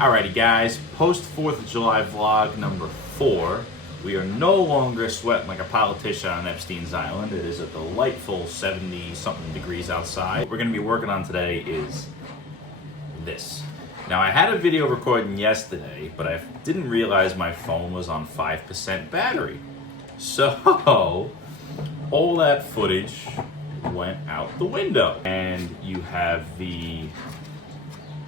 Alrighty guys, post 4th of July vlog number 4. We are no longer sweating like a politician on Epstein's Island. It is a delightful 70-something degrees outside. What we're going to be working on today is this. Now I had a video recording yesterday, but I didn't realize my phone was on 5% battery. So, all that footage went out the window. And you have the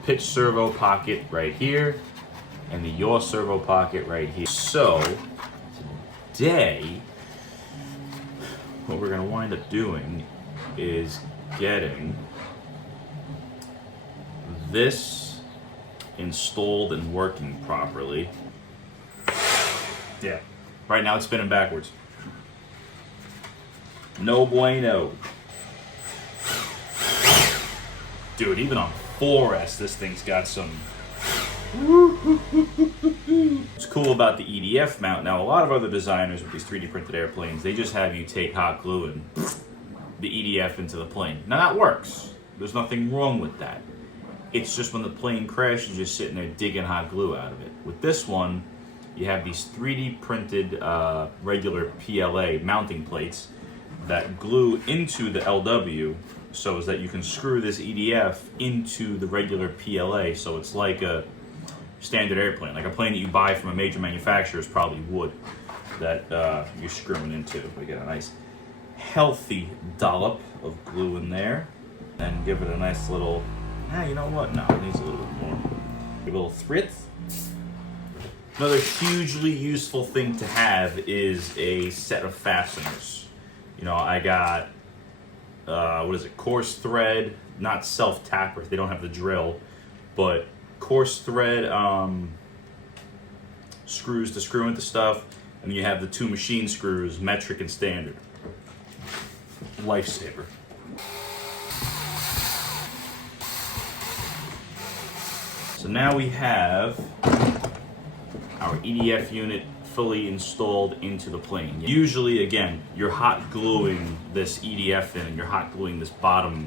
pitch servo pocket right here and the yaw servo pocket right here. So today what we're going to wind up doing is getting this installed and working properly. Yeah, right now it's spinning backwards. No bueno. Dude, even on 4S, this thing's got some... What's cool about the EDF mount, now a lot of other designers with these 3D printed airplanes, they just have you take hot glue and the EDF into the plane. Now that works. There's nothing wrong with that. It's just when the plane crashes, you're just sitting there digging hot glue out of it. With this one, you have these 3D printed regular PLA mounting plates that glue into the LW, so is that you can screw this EDF into the regular PLA, so it's like a standard airplane, like a plane that you buy from a major manufacturer is probably wood that you're screwing into. We get a nice healthy dollop of glue in there, and give it a nice little, you know what, no, it needs a little bit more. Give it a little thrit. Another hugely useful thing to have is a set of fasteners. You know, I got coarse thread, not self-tapper, they don't have the drill, but coarse thread screws to screw into stuff, and you have the 2 machine screws, metric and standard. Lifesaver. So now we have our EDF unit fully installed into the plane. Usually, again, you're hot gluing this EDF in, and you're hot gluing this bottom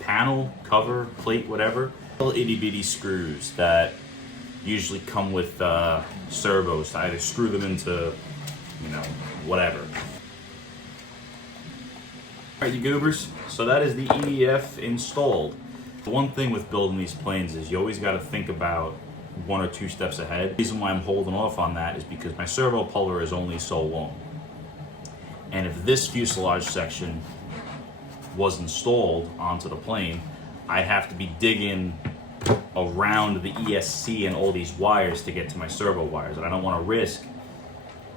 panel, cover, plate, whatever. Little itty bitty screws that usually come with servos to either screw them into, you know, whatever. Alright, you goobers, so that is the EDF installed. The one thing with building these planes is you always got to think about 1 or 2 steps ahead. The reason why I'm holding off on that is because my servo puller is only so long. And if this fuselage section was installed onto the plane, I'd have to be digging around the ESC and all these wires to get to my servo wires. And I don't want to risk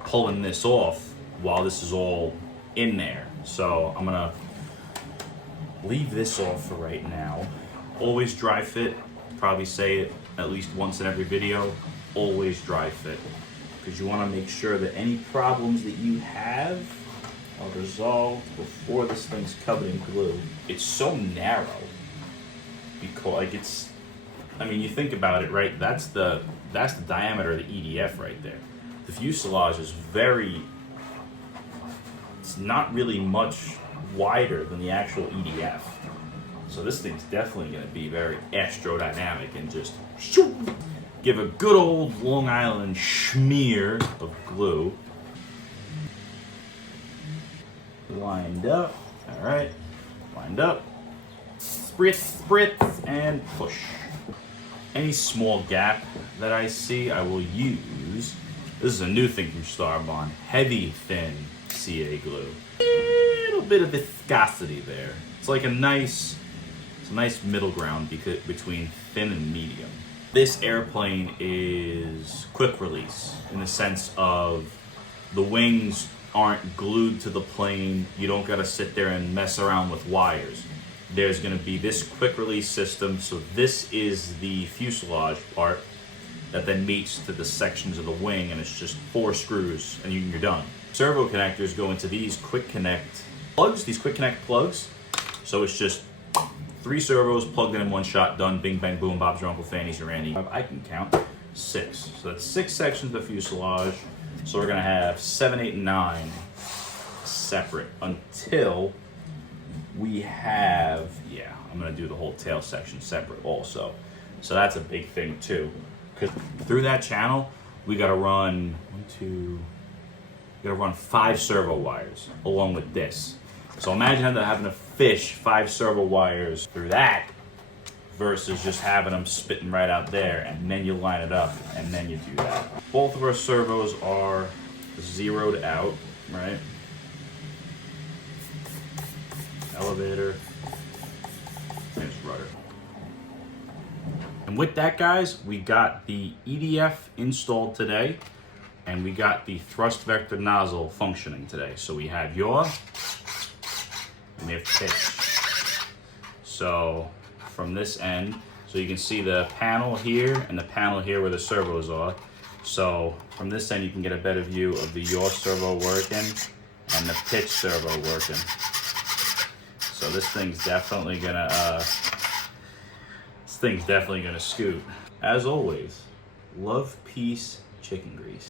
pulling this off while this is all in there. So I'm going to leave this off for right now. Always dry fit. Probably say it at least once in every video, always dry fit, because you want to make sure that any problems that you have are resolved before this thing's covered in glue. It's so narrow because, like, it's, I mean, you think about it, right? That's the diameter of the EDF right there. The fuselage is it's not really much wider than the actual EDF. So this thing's definitely going to be very astrodynamic and just give a good old Long Island smear of glue. Lined up. All right. Lined up. Spritz, spritz, and push. Any small gap that I see, I will use. This is a new thing from Starbond. Heavy, thin CA glue. A little bit of viscosity there. It's like a nice middle ground between thin and medium. This airplane is quick release in the sense of the wings aren't glued to the plane. You don't got to sit there and mess around with wires. There's going to be this quick release system. So this is the fuselage part that then meets to the sections of the wing, and it's just 4 screws and you're done. Servo connectors go into these quick connect plugs, these quick connect plugs. So it's just 3 servos plugged in one shot, done, bing, bang, boom, Bob's your Uncle Fanny's your Annie. I can count 6. So that's 6 sections of the fuselage. So we're gonna have 7, 8, and 9 separate until we have, yeah, I'm gonna do the whole tail section separate also. So that's a big thing too. Because through that channel, we gotta run 5 servo wires along with this. So imagine having to fish 5 servo wires through that versus just having them spitting right out there, and then you line it up and then you do that. Both of our servos are zeroed out, right? Elevator, there's rudder. And with that, guys, we got the EDF installed today, and we got the thrust vector nozzle functioning today. So we have yaw, and we have pitch. So from this end, so you can see the panel here and the panel here where the servos are. So from this end, you can get a better view of the yaw servo working and the pitch servo working. So this thing's definitely gonna scoot. As always, love, peace, chicken grease.